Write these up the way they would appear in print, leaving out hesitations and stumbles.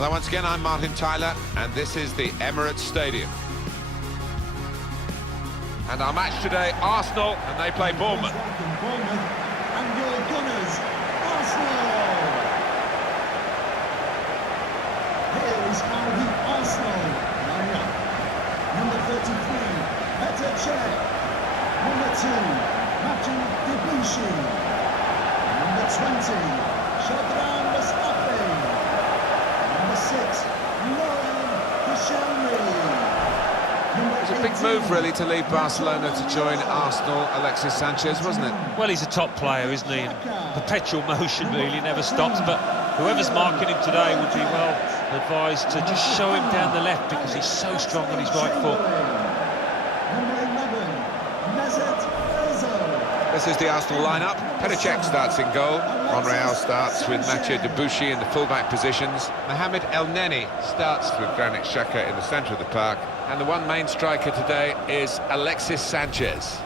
Hello once again, I'm Martin Tyler, and this is the Emirates Stadium. And our match today, Arsenal, and they play Bournemouth. Bournemouth and your Gunners, Arsenal! Here is how the Arsenal line up. Number 33, Petr Cech. Number 2, Matthew Debussy. Number 20, Shadran Mustafi. Number 6, Lauren Koscielny. It was a big move, really, to leave Barcelona to join Arsenal. Alexis Sanchez, wasn't it? Well, he's a top player, isn't he? And perpetual motion really never stops, but whoever's marking him today would be well advised to just show him down the left because he's so strong on his right foot. Number 11, Mesut Ozil. This is the Arsenal lineup. Petr Cech starts in goal. Monreal starts with Mathieu Debussy in the fullback positions. Mohamed Elneny starts with Granit Xhaka in the centre of the park. And the one main striker today is Alexis Sanchez.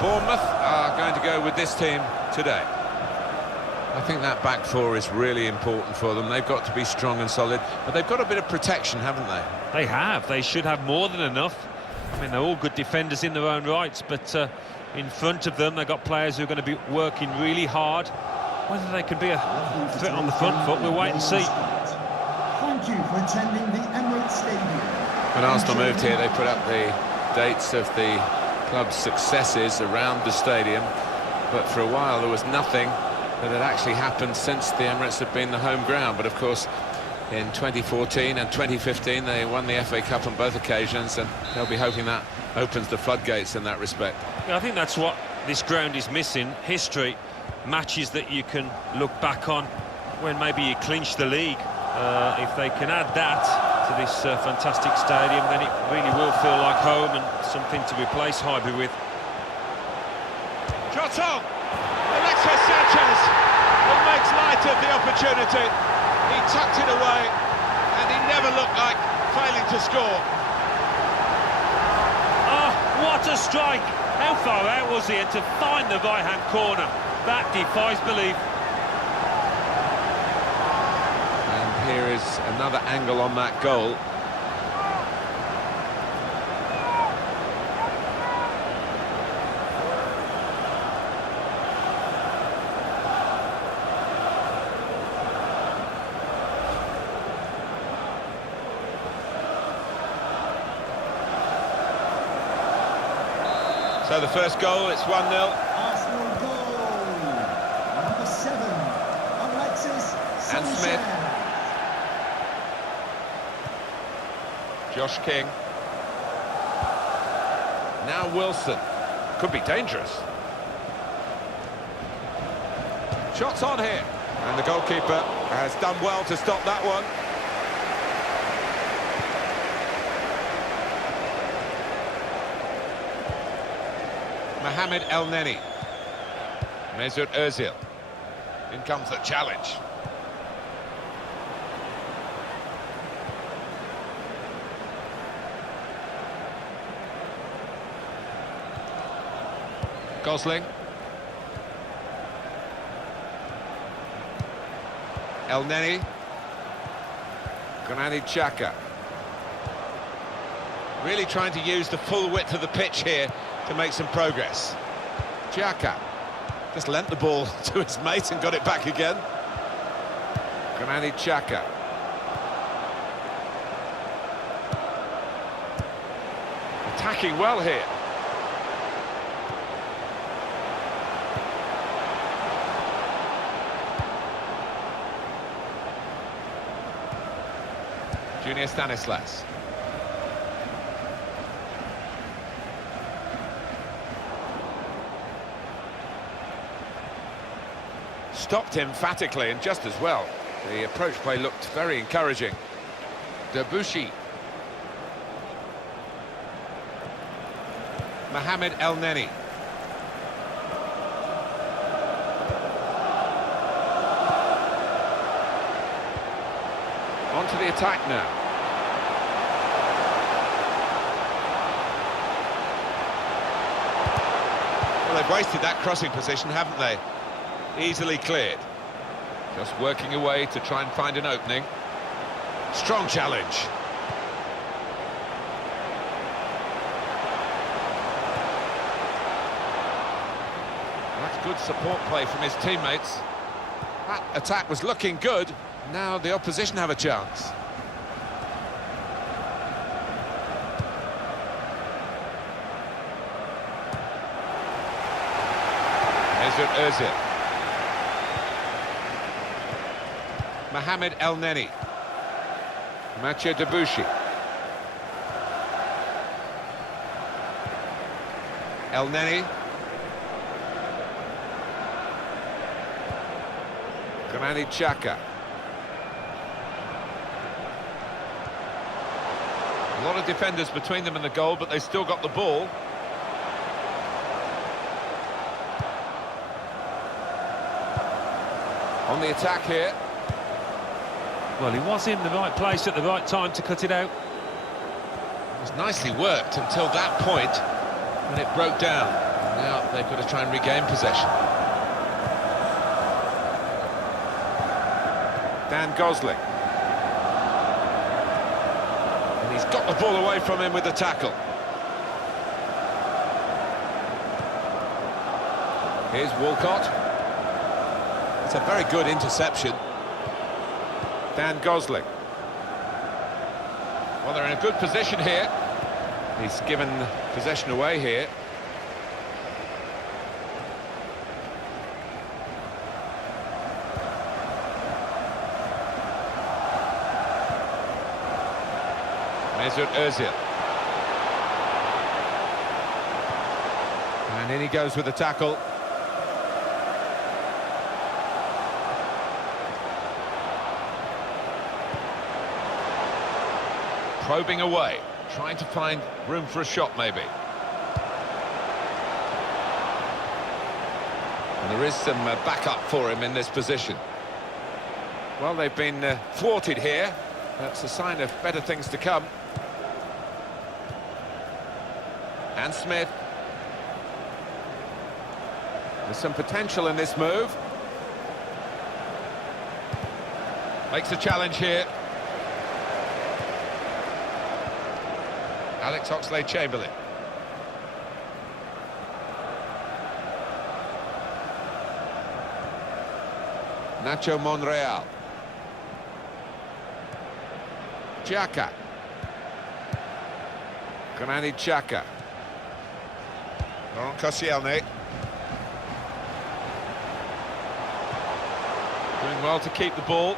Bournemouth are going to go with this team today. I think that back four is really important for them. They've got to be strong and solid, but they've got a bit of protection, haven't they? They have. They should have more than enough. I mean, they're all good defenders in their own rights, but in front of them, they've got players who are going to be working really hard. Whether they can be a threat on the front foot, we'll wait and see. Thank you for attending the Emirates Stadium. When Arsenal moved here, they put up the dates of the club's successes around the stadium, but for a while there was nothing that had actually happened since the Emirates had been the home ground. But of course, in 2014 and 2015 they won the FA Cup on both occasions, and they'll be hoping that opens the floodgates in that respect. Yeah, I think that's what this ground is missing. History, matches that you can look back on when maybe you clinch the league. If they can add that to this fantastic stadium, then it really will feel like home and something to replace Highbury with. Shot on! Alexis Sanchez, who makes light of the opportunity. He tucked it away, and he never looked like failing to score. Oh, what a strike! How far out was he? And to find the right-hand corner, that defies belief. And here is another angle on that goal. So the first goal, it's 1-0. Arsenal goal. Number 7, Alexis And Sanchez. Smith. Josh King. Now Wilson. Could be dangerous. Shots on here. And the goalkeeper has done well to stop that one. Mohamed Elneny. Mesut Ozil. In comes the challenge. Gosling. Elneny. Granit Xhaka. Really trying to use the full width of the pitch here to make some progress. Xhaka just lent the ball to his mate and got it back again. Granit Xhaka. Attacking well here. Junior Stanislas. Stopped emphatically and just as well. The approach play looked very encouraging. Debussy. Mohamed Elneny. to the attack now. Well, they've wasted that crossing position, haven't they? Easily cleared. Just working away to try and find an opening. Strong challenge. That's good support play from his teammates. That attack was looking good. Now the opposition have a chance. Mesut Ozil. Mohamed El Neni. Mathieu Debuchy. El Neni. Granit Xhaka. A lot of defenders between them and the goal, but they still got the ball. On the attack here. Well, he was in the right place at the right time to cut it out. It was nicely worked until that point when it broke down. Now they've got to try and regain possession. Dan Gosling. And he's got the ball away from him with the tackle. Here's Walcott. It's a very good interception. Dan Gosling. Well, they're in a good position here. He's given possession away here. Mesut Ozil. And in he goes with the tackle. Probing away, trying to find room for a shot maybe. And there is some backup for him in this position. Well, they've been thwarted here. That's a sign of better things to come. And Smith. There's some potential in this move. Makes a challenge here. Alex Oxlade-Chamberlain. Nacho Monreal. Xhaka. Granit Xhaka. Laurent Koscielny. Doing well to keep the ball.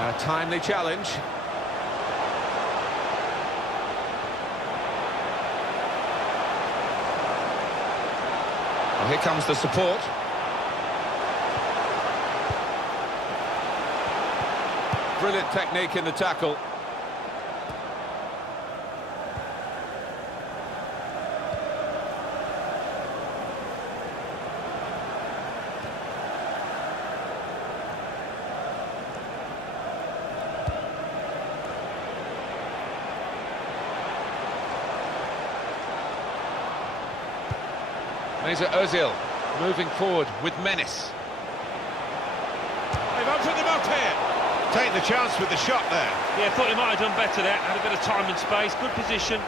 A timely challenge. Well, here comes the support. Brilliant technique in the tackle. Mesut Ozil moving forward with menace. They've opened them up here. Take the chance with the shot there. Yeah, thought he might have done better there. Had a bit of time and space, good position.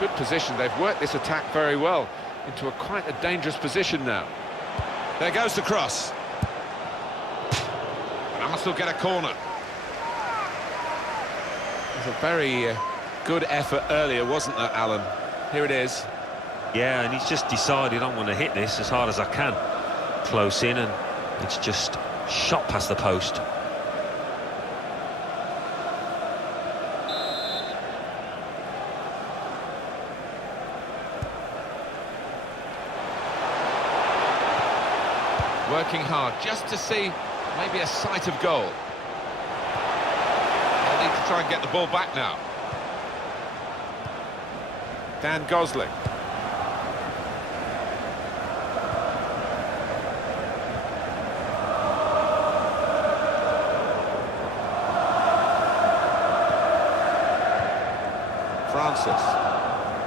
Good position. They've worked this attack very well into quite a dangerous position now. There goes the cross. And Arsenal get a corner. It was a very good effort earlier, wasn't there, Alan? Here it is. Yeah, and he's just decided I'm going to hit this as hard as I can. Close in, and it's just shot past the post. working hard just to see maybe a sight of goal. They'll need to try and get the ball back now. Dan Gosling. Francis.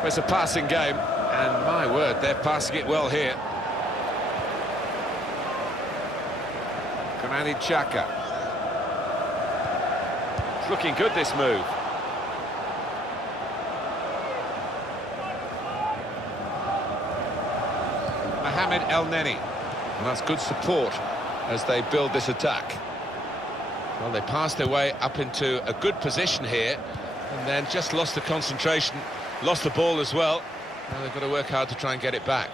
It's a passing game, and my word, they're passing it well here. Granit Xhaka. It's looking good, this move. Mohamed El Neni. And that's good support as they build this attack. Well, they passed their way up into a good position here, and then just lost the concentration, lost the ball as well. Now they've got to work hard to try and get it back.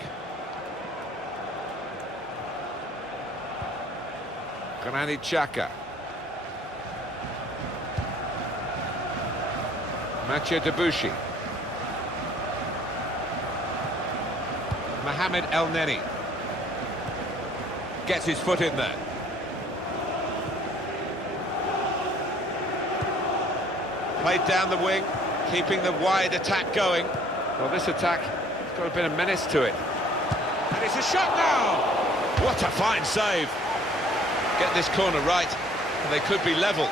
Granit Xhaka. Mathieu Debuchy. Mohamed El Neni. Gets his foot in there. Played down the wing, keeping the wide attack going. Well, this attack has got a bit of menace to it. And it's a shot now! What a fine save! Get this corner right, and they could be level.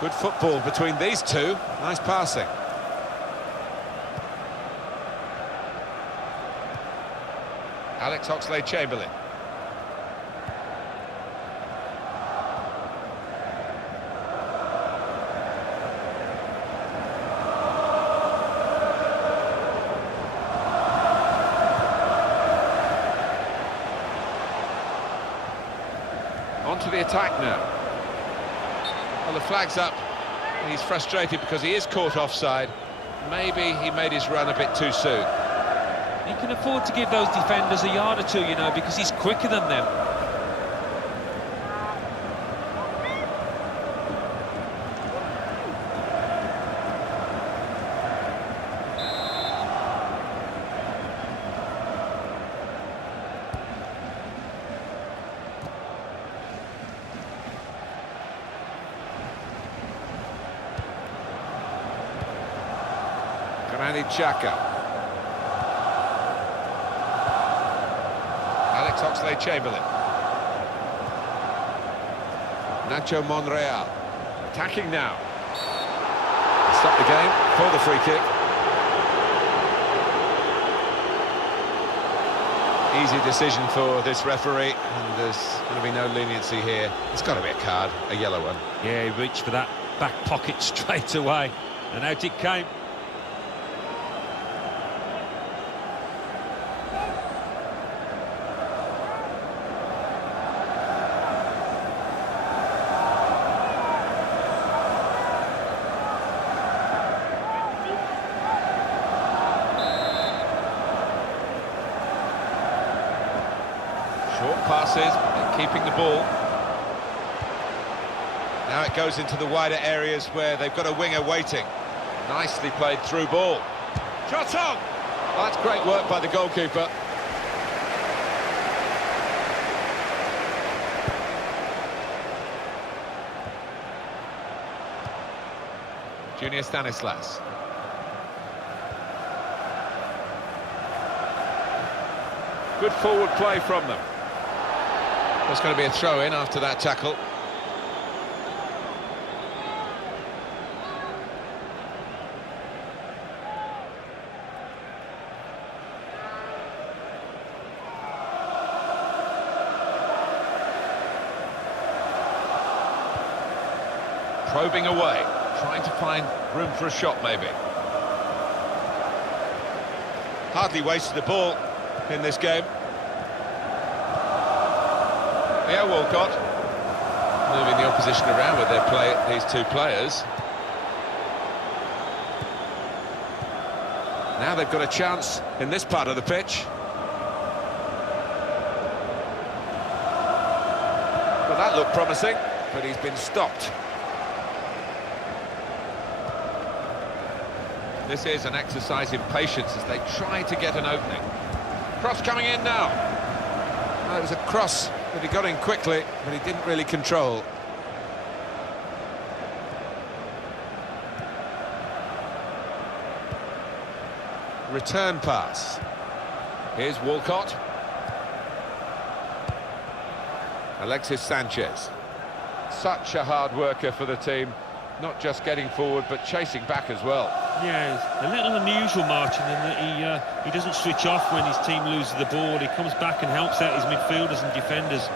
Good football between these two. Nice passing. Alex Oxlade-Chamberlain. On to the attack now. Well, the flag's up. He's frustrated because he is caught offside. Maybe he made his run a bit too soon. He can afford to give those defenders a yard or two, you know, because he's quicker than them. Granit Xhaka. Alex Oxlade-Chamberlain. Nacho Monreal. Attacking now. Stop the game for the free kick. Easy decision for this referee, and there's going to be no leniency here. It's got to be a card, a yellow one. Yeah, he reached for that back pocket straight away, and out it came. Short passes, keeping the ball. Now it goes into the wider areas where they've got a winger waiting. Nicely played through ball. Shot on! Well, that's great work by the goalkeeper. Junior Stanislas. Good forward play from them. There's going to be a throw-in after that tackle. Probing away, trying to find room for a shot maybe. Hardly wasted the ball in this game. Yeah, Walcott moving the opposition around with their play, these two players. Now they've got a chance in this part of the pitch. Well, that looked promising, but he's been stopped. This is an exercise in patience as they try to get an opening. Cross coming in now. Well, it was a cross that he got in quickly, but he didn't really control. Return pass. Here's Walcott. Alexis Sanchez. Such a hard worker for the team, not just getting forward but chasing back as well. Yeah, it's a little unusual, Martin, in that he doesn't switch off when his team loses the ball. He comes back and helps out his midfielders and defenders.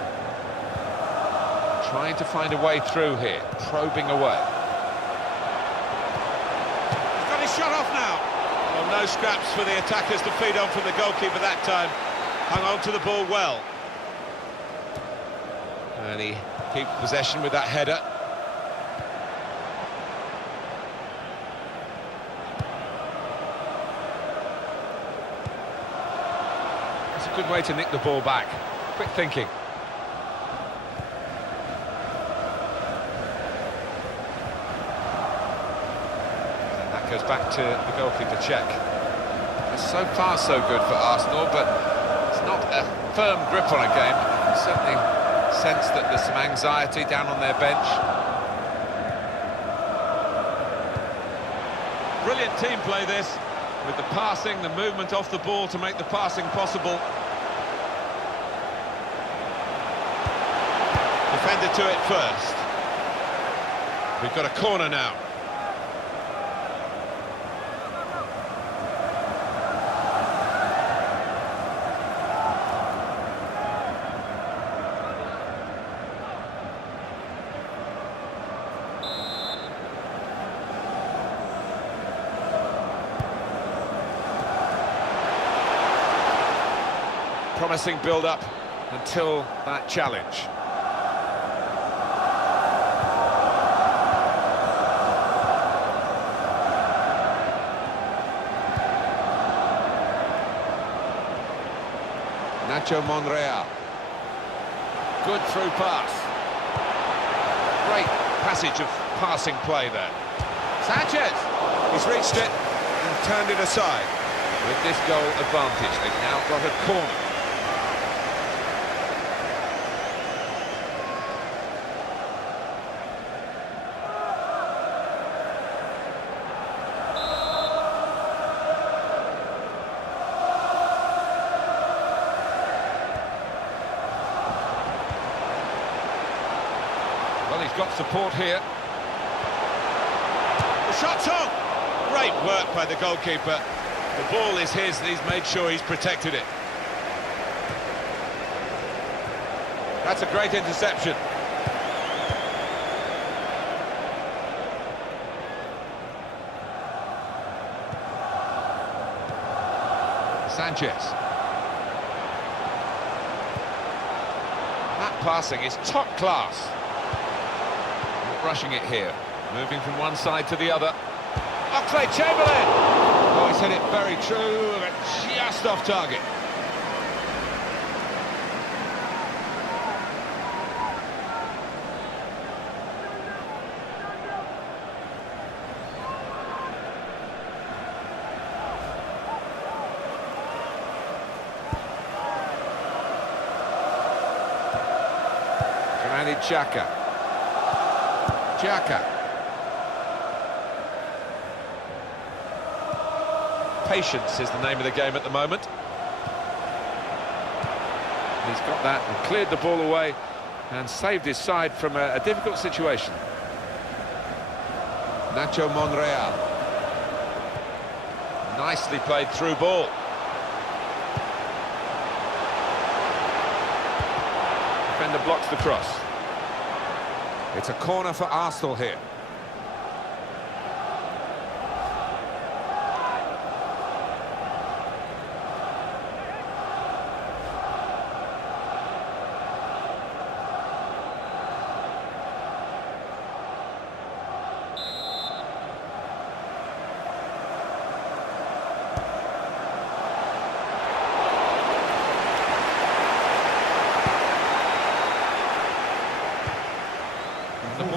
Trying to find a way through here, probing away. He's got his shot off now. Well, no scraps for the attackers to feed on from the goalkeeper that time. Hung on to the ball well. And he keeps possession with that header. It's a good way to nick the ball back. Quick thinking. And that goes back to the goalkeeper check. It's so far so good for Arsenal, but it's not a firm grip on a game. It's certainly sense that there's some anxiety down on their bench. Brilliant team play this, with the passing, the movement off the ball to make the passing possible. Defender to it first. We've got a corner now. Promising build-up until that challenge. Nacho Monreal. Good through pass. Great passage of passing play there. Sanchez! He's reached it and turned it aside. With this goal advantage, they've now got a corner. Well, he's got support here. The shot's on! Great work by the goalkeeper. The ball is his, and he's made sure he's protected it. That's a great interception. Sanchez. That passing is top class. Not rushing it here. Moving from one side to the other. Oxlade-Chamberlain! Oh, he's hit it very true, but just off target. Granit Xhaka. Xhaka. Patience is the name of the game at the moment. He's got that and cleared the ball away and saved his side from a difficult situation. Nacho Monreal. Nicely played through ball. Defender blocks the cross. It's a corner for Arsenal here.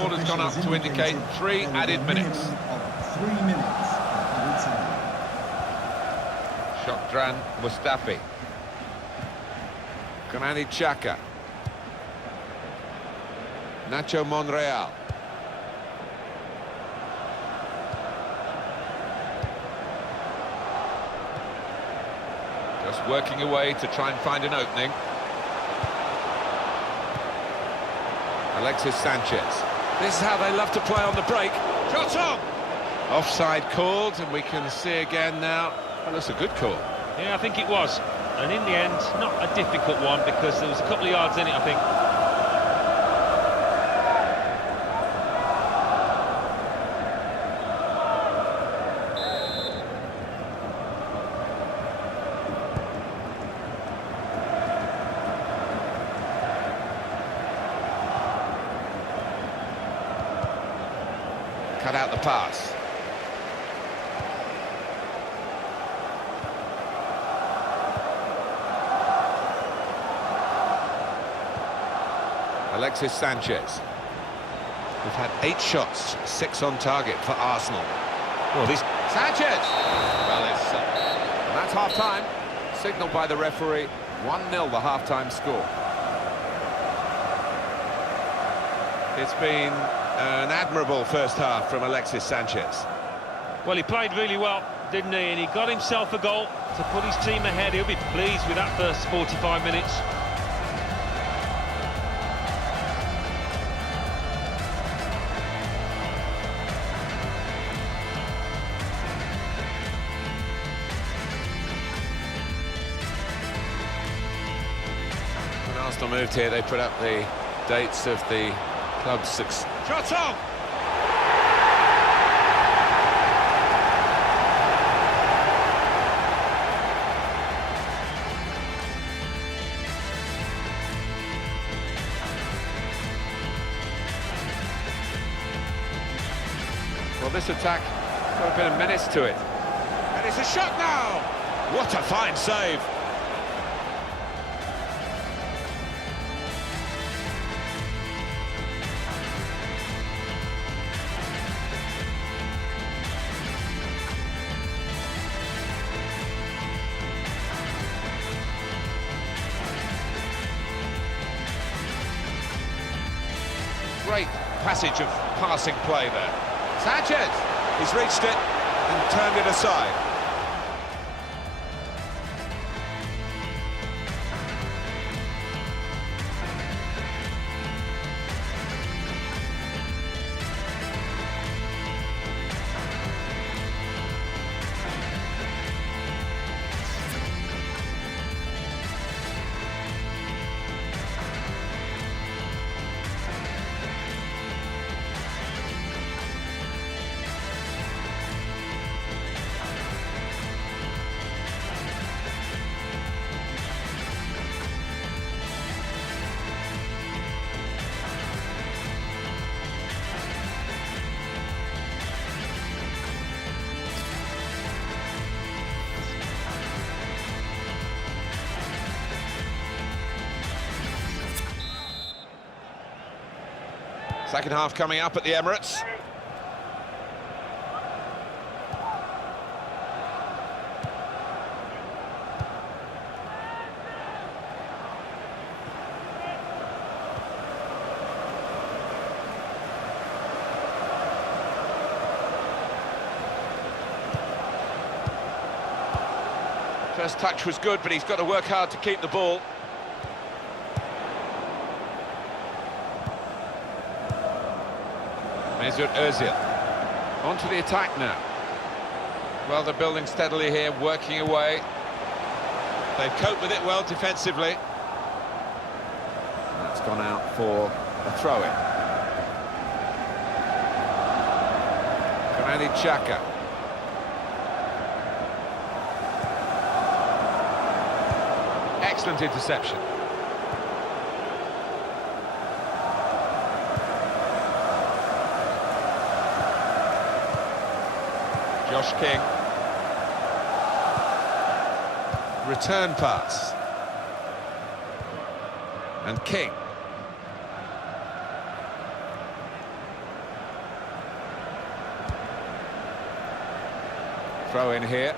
scoreboard has gone up to indicate 3 added minutes. 3 minutes added time. Shotran Mustafi. Granit Xhaka. Nacho Monreal. Just working away to try and find an opening. Alexis Sanchez. This is how they love to play on the break. Shot on! Offside called, and we can see again now. Well, that's a good call. Yeah, I think it was. And in the end, not a difficult one because there was a couple of yards in it, I think. Cut out the pass. Alexis Sanchez. We've had 8 shots, 6 on target for Arsenal. Well, this Sanchez! Well, and that's half-time. Signalled by the referee. 1-0 the half-time score. It's been an admirable first half from Alexis Sanchez. Well, he played really well, didn't he? And he got himself a goal to put his team ahead. He'll be pleased with that first 45 minutes. When Arsenal moved here, they put up the dates of the club's success. Shot on! Well, this attack got a bit of menace to it. And it's a shot now! What a fine save! Great passage of passing play there. Sanchez! He's reached it and turned it aside. Second half coming up at the Emirates. First touch was good, but he's got to work hard to keep the ball. Mesut Ozil. On to the attack now. Well, they're building steadily here, working away. They've coped with it well defensively. And that's gone out for a throw-in. Granit Xhaka. Excellent interception. Josh King. Return pass. And King. Throw in here.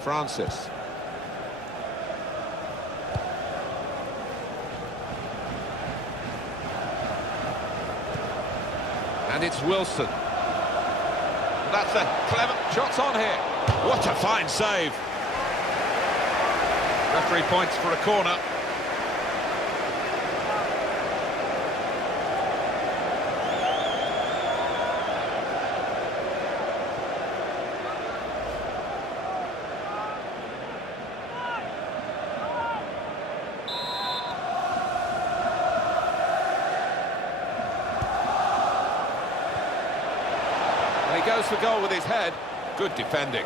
Francis. And it's Wilson. That's a clever shot's on here. What a fine save. Referee points for a corner. And he goes for goal with his head. Good defending.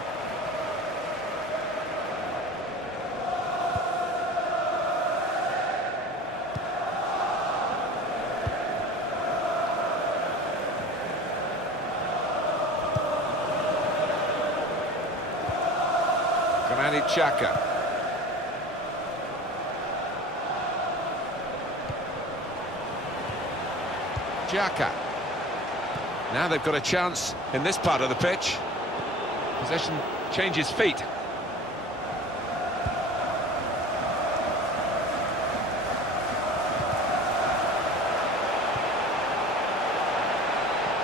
Chaka. Xhaka. Now they've got a chance in this part of the pitch. Possession changes feet.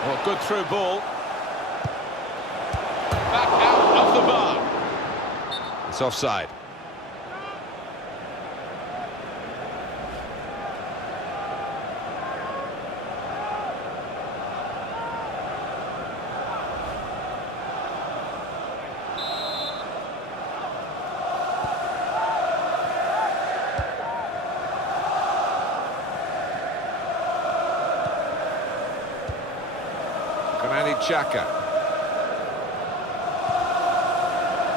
Well, good through ball. Back out of the bar. It's offside. Xhaka.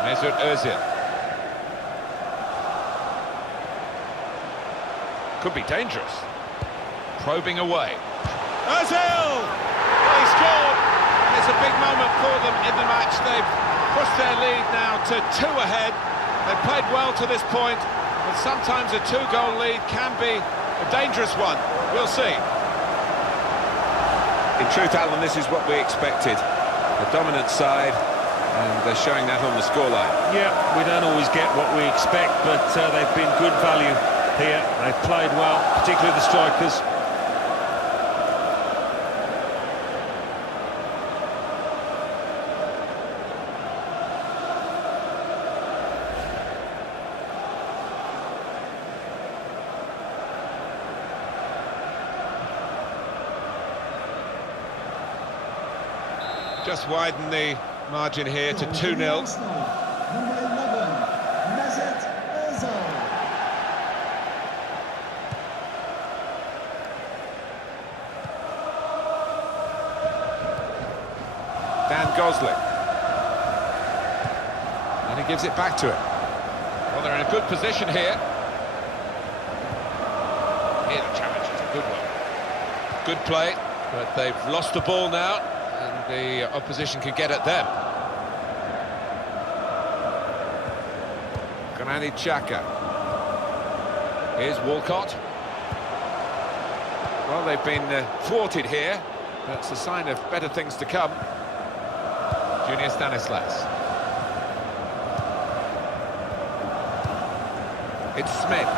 Mesut Özil. Could be dangerous. Probing away. Özil! Well, he scored. It's a big moment for them in the match. They've pushed their lead now to 2 ahead. They've played well to this point, but sometimes a 2-goal lead can be a dangerous one. We'll see. In truth, Alan, this is what we expected. A dominant side, and they're showing that on the scoreline. Yeah, we don't always get what we expect, but they've been good value here. They've played well, particularly the strikers. Just widen the margin here to 2-0. Number 11, Mesut Özil. Dan Gosling. And he gives it back to him. Well, they're in a good position here. Here the challenge is a good one. Good play, but they've lost the ball now, and the opposition can get at them. Granit Xhaka. Here's Walcott. Well, they've been thwarted here. That's a sign of better things to come. Junior Stanislas. It's Smith.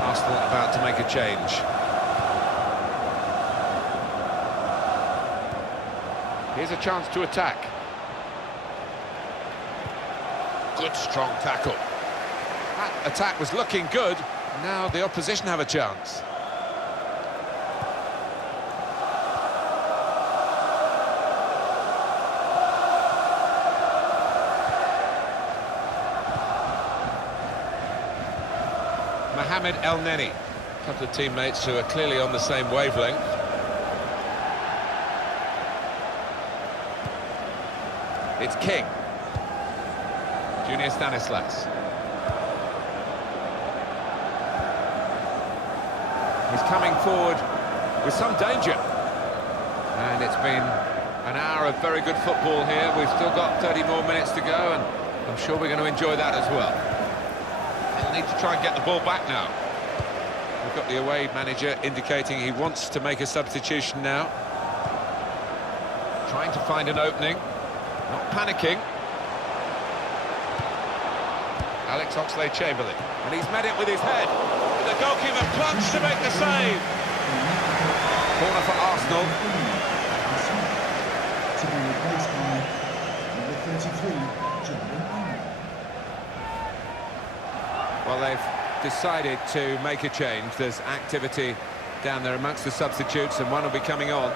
Arsenal about to make a change. Here's a chance to attack. Good strong tackle. That attack was looking good. Now the opposition have a chance. Mohamed El Neni. A couple of teammates who are clearly on the same wavelength. It's King. Junior Stanislas. He's coming forward with some danger. And it's been an hour of very good football here. We've still got 30 more minutes to go, and I'm sure we're going to enjoy that as well. They'll need to try and get the ball back now. We've got the away manager indicating he wants to make a substitution now. Trying to find an opening, not panicking. Alex Oxlade-Chamberlain, and he's met it with his head. The goalkeeper plunged to make the save. Corner for Arsenal. To be replaced by number 33, Jordan Allen. Well, they've decided to make a change. There's activity down there amongst the substitutes, and one will be coming on.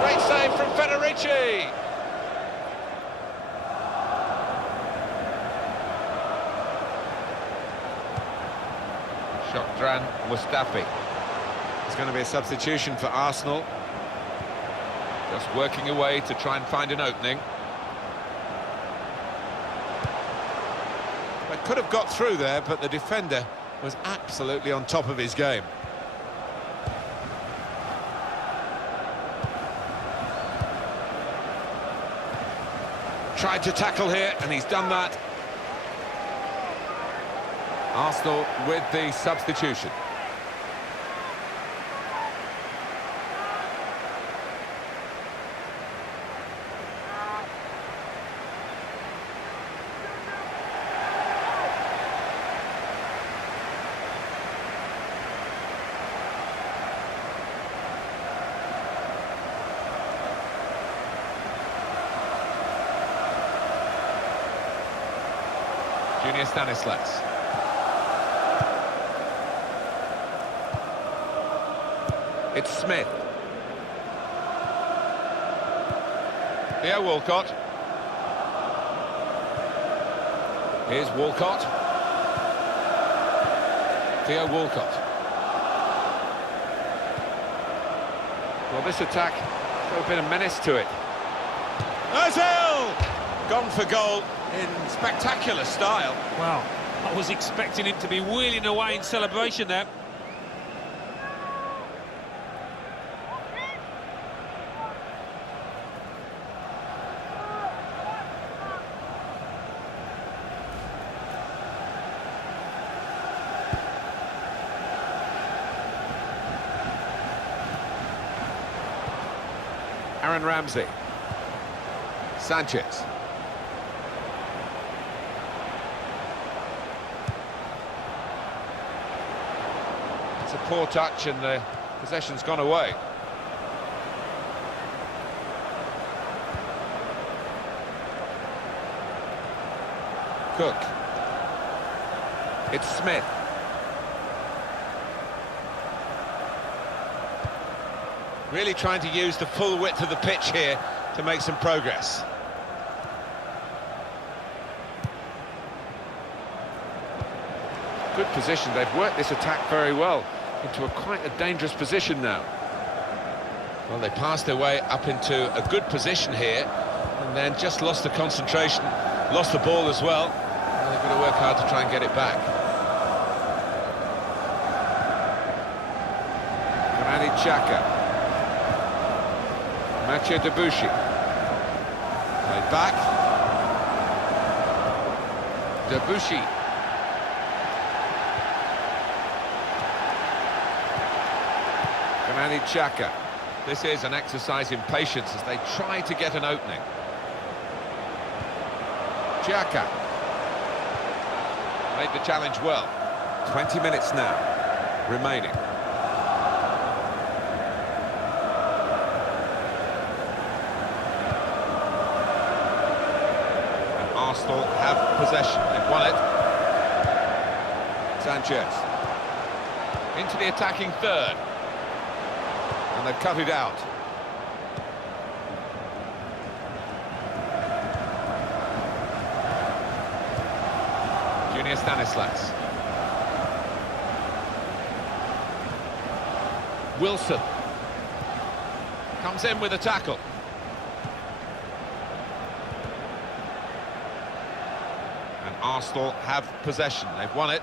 Great save from Federici. Shotran Mustafi. It's going to be a substitution for Arsenal. Just working away to try and find an opening. They could have got through there, but the defender was absolutely on top of his game. Tried to tackle here, and he's done that. Arsenal with the substitution. Junior Stanislas. It's Smith. Theo Walcott. Here's Walcott. Theo Walcott. Well, this attack got a bit of menace to it. Ozil! Gone for goal in spectacular style. Wow, I was expecting him to be wheeling away in celebration there. Aaron Ramsey. Sanchez. It's a poor touch and the possession's gone away. Cook. It's Smith. Really trying to use the full width of the pitch here to make some progress. Good position. They've worked this attack very well into quite a dangerous position now. Well, they passed their way up into a good position here and then just lost the concentration, lost the ball as well. And they've got to work hard to try and get it back. Granit Xhaka. Mathieu Debuchy. Played back. Debuchy. Granit Xhaka. This is an exercise in patience as they try to get an opening. Xhaka. Made the challenge well. 20 minutes now remaining. Arsenal have possession. They've won it. Sanchez. Into the attacking third. And they've cut it out. Junior Stanislas. Wilson. Comes in with a tackle. Arsenal have possession. They've won it.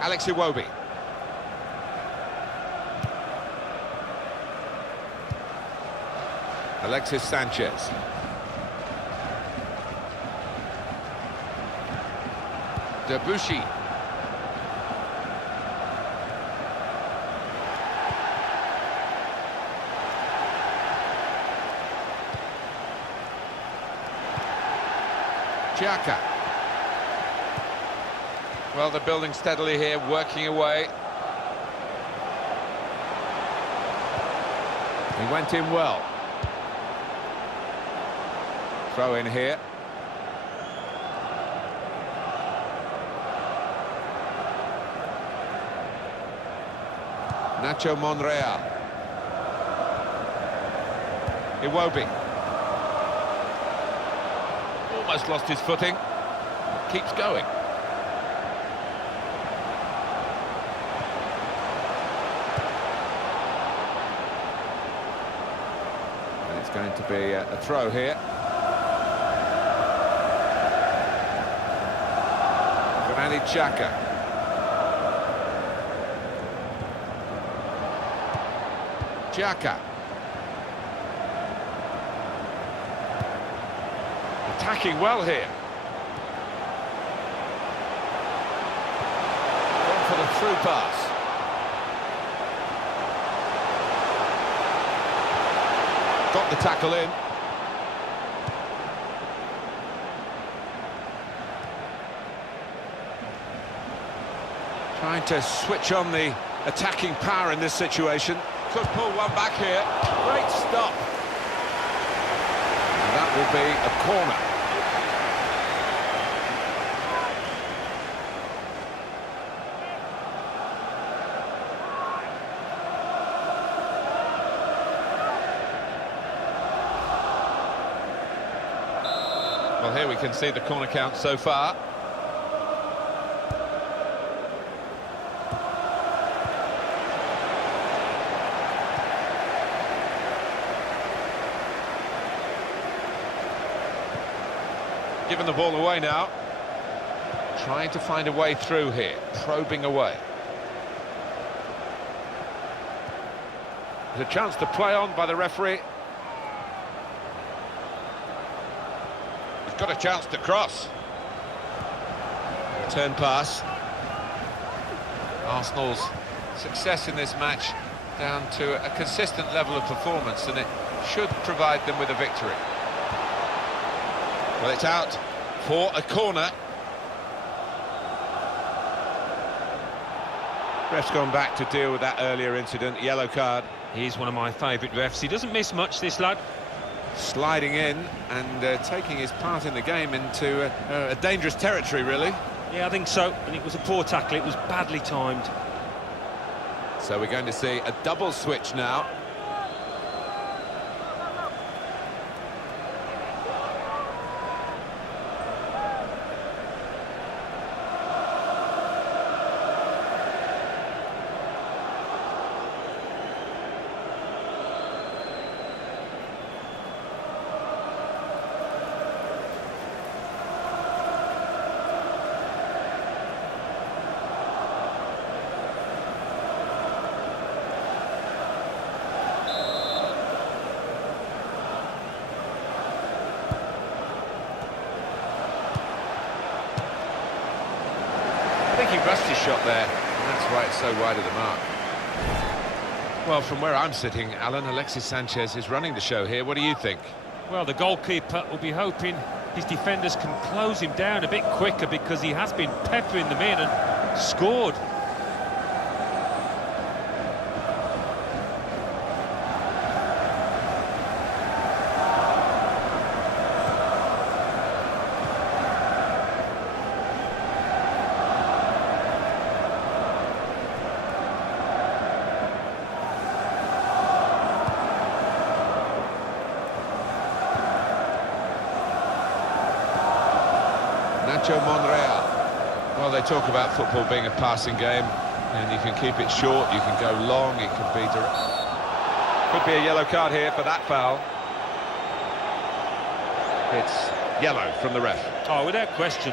Alex Iwobi. Alexis Sanchez. Debuchy. Xhaka. Well, they're building steadily here, working away. He went in well. Throw in here. Nacho Monreal. Iwobi. Almost lost his footing. Keeps going. And it's going to be a throw here. Granit Xhaka. Xhaka. Attacking well here. Going for the through pass. Got the tackle in. Trying to switch on the attacking power in this situation. Could pull one back here. Great stop. And that will be a corner. Well, here we can see the corner count so far. Giving the ball away now. Trying to find a way through here. Probing away. There's a chance to play on by the referee. He's got a chance to cross. Return pass. Arsenal's success in this match down to a consistent level of performance, and it should provide them with a victory. Well, it's out for a corner. Ref's gone back to deal with that earlier incident, yellow card. He's one of my favourite refs. He doesn't miss much, this lad. Sliding in and taking his part in the game into a dangerous territory, really. Yeah, I think so. And it was a poor tackle. It was badly timed. So we're going to see a double switch now. I think he rushed his shot there, and that's why it's so wide of the mark. Well, from where I'm sitting, Alan, Alexis Sanchez is running the show here. What do you think? Well, the goalkeeper will be hoping his defenders can close him down a bit quicker, because he has been peppering them in and scored. Nacho Monreal. Well, they talk about football being a passing game, and you can keep it short, you can go long, it could be direct. Could be a yellow card here for that foul. It's yellow from the ref. Oh, without question.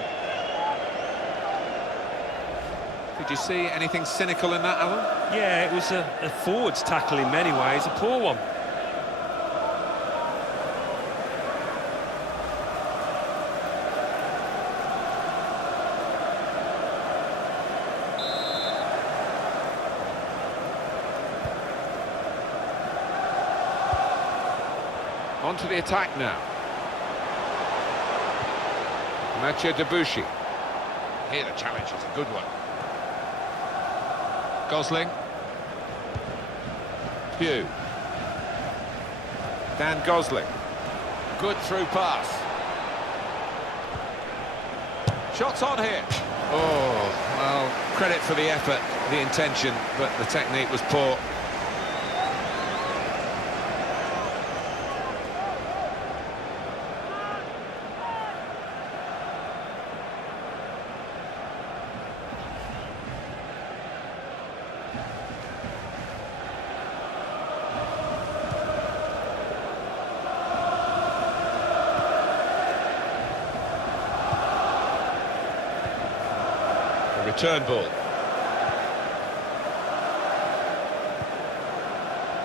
Did you see anything cynical in that, Alan? Yeah, it was a forwards tackle in many ways, a poor one. On to the attack now. Mathieu Debuchy. Here the challenge is a good one. Gosling. Pugh. Dan Gosling. Good through pass. Shots on here. Oh, well, credit for the effort, the intention, but the technique was poor. Return ball.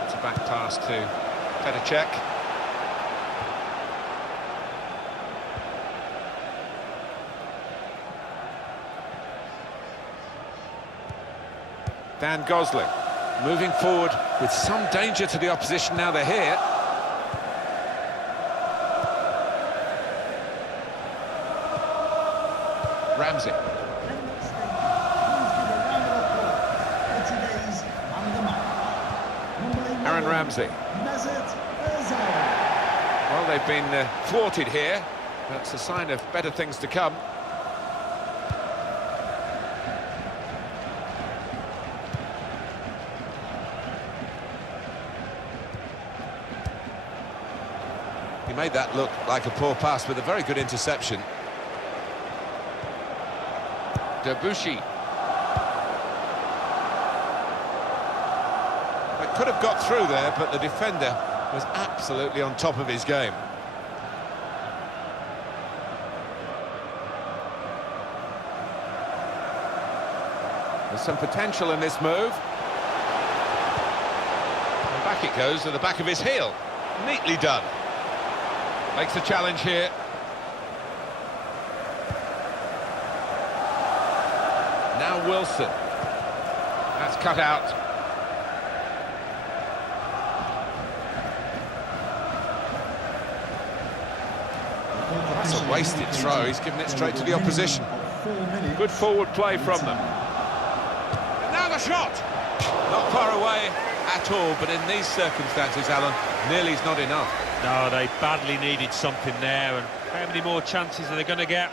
It's a back pass to Petr. Dan Gosling moving forward with some danger to the opposition now they're here. Ramsey. Aaron Ramsey. Well, they've been thwarted here. That's a sign of better things to come. He made that look like a poor pass with a very good interception. Debuchy. Could have got through there, but the defender was absolutely on top of his game. There's some potential in this move. And back it goes to the back of his heel. Neatly done. Makes the challenge here. Now Wilson. That's cut out. That's a wasted throw. He's given it straight to the opposition. Good forward play from them. And now the shot! Not far away at all, but in these circumstances, Alan, nearly's not enough. No, they badly needed something there, and how many more chances are they going to get?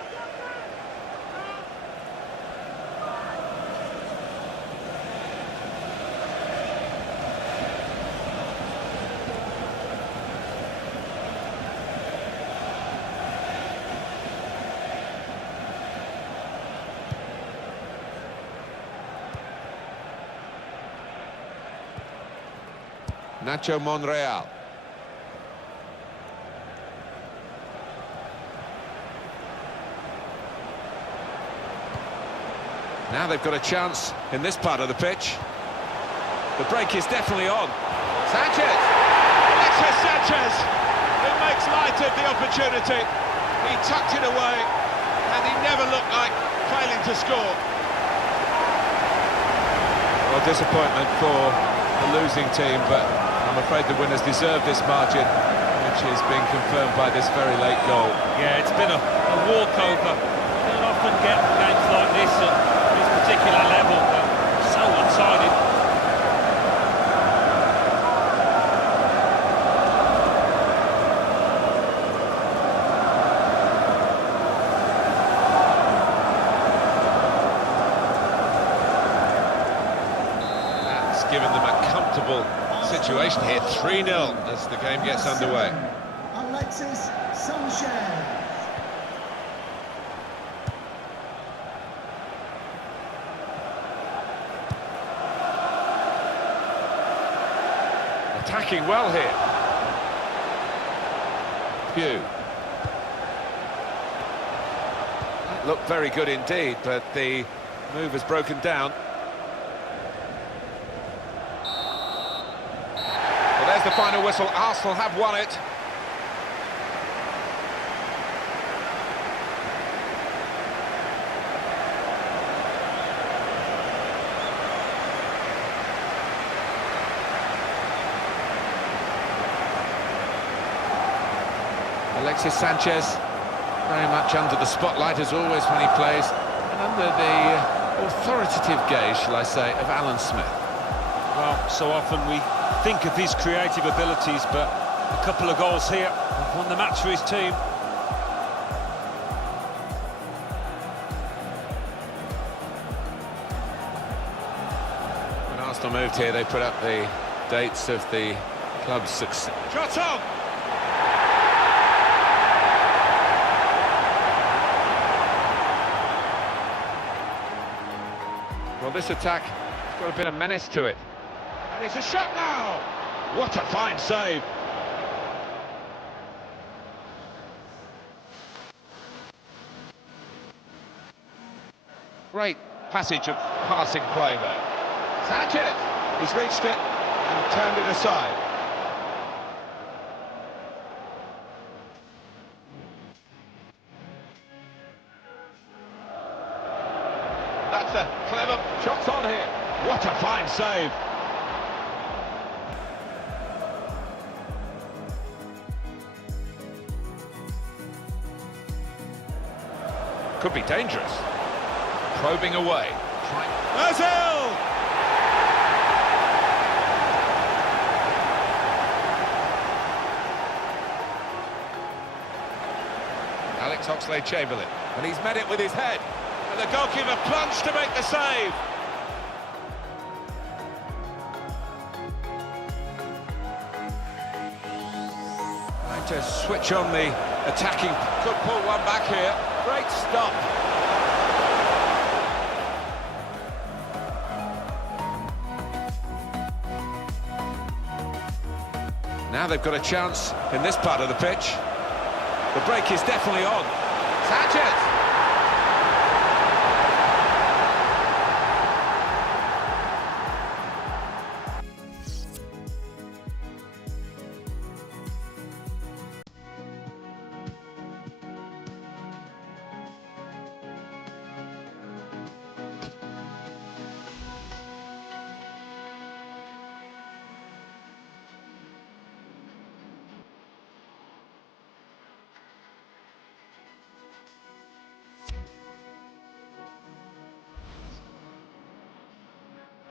Nacho Monreal. Now they've got a chance in this part of the pitch. The break is definitely on. Sanchez! Alexis Sanchez, who makes light of the opportunity. He tucked it away, and he never looked like failing to score. Well, disappointment for the losing team, but I'm afraid the winners deserve this margin, which is being confirmed by this very late goal. Yeah, it's been a walkover. You don't often get games like this at this particular level, but so one-sided. That's given them a comfortable situation here, 3-0 as the game gets underway. Alexis Sanchez. Attacking well here. Pugh. That looked very good indeed, but the move has broken down. There's the final whistle. Arsenal have won it. Alexis Sanchez, very much under the spotlight as always when he plays, and under the authoritative gaze, shall I say, of Alan Smith. Well, so often we think of his creative abilities, but a couple of goals here have won the match for his team. When Arsenal moved here, they put up the dates of the club's success. Shot on! Well, this attack has got a bit of menace to it. And it's a shot now! What a fine save! Great passage of passing play there. Sanchez! He's reached it and turned it aside. That's a clever shot on here. What a fine save! Could be dangerous. Probing away. Ozil! Alex Oxlade-Chamberlain, and he's met it with his head. And the goalkeeper plunged to make the save. Trying to switch on the attacking. Could pull one back here. Great stop. Now they've got a chance in this part of the pitch. The break is definitely on. Sanchez!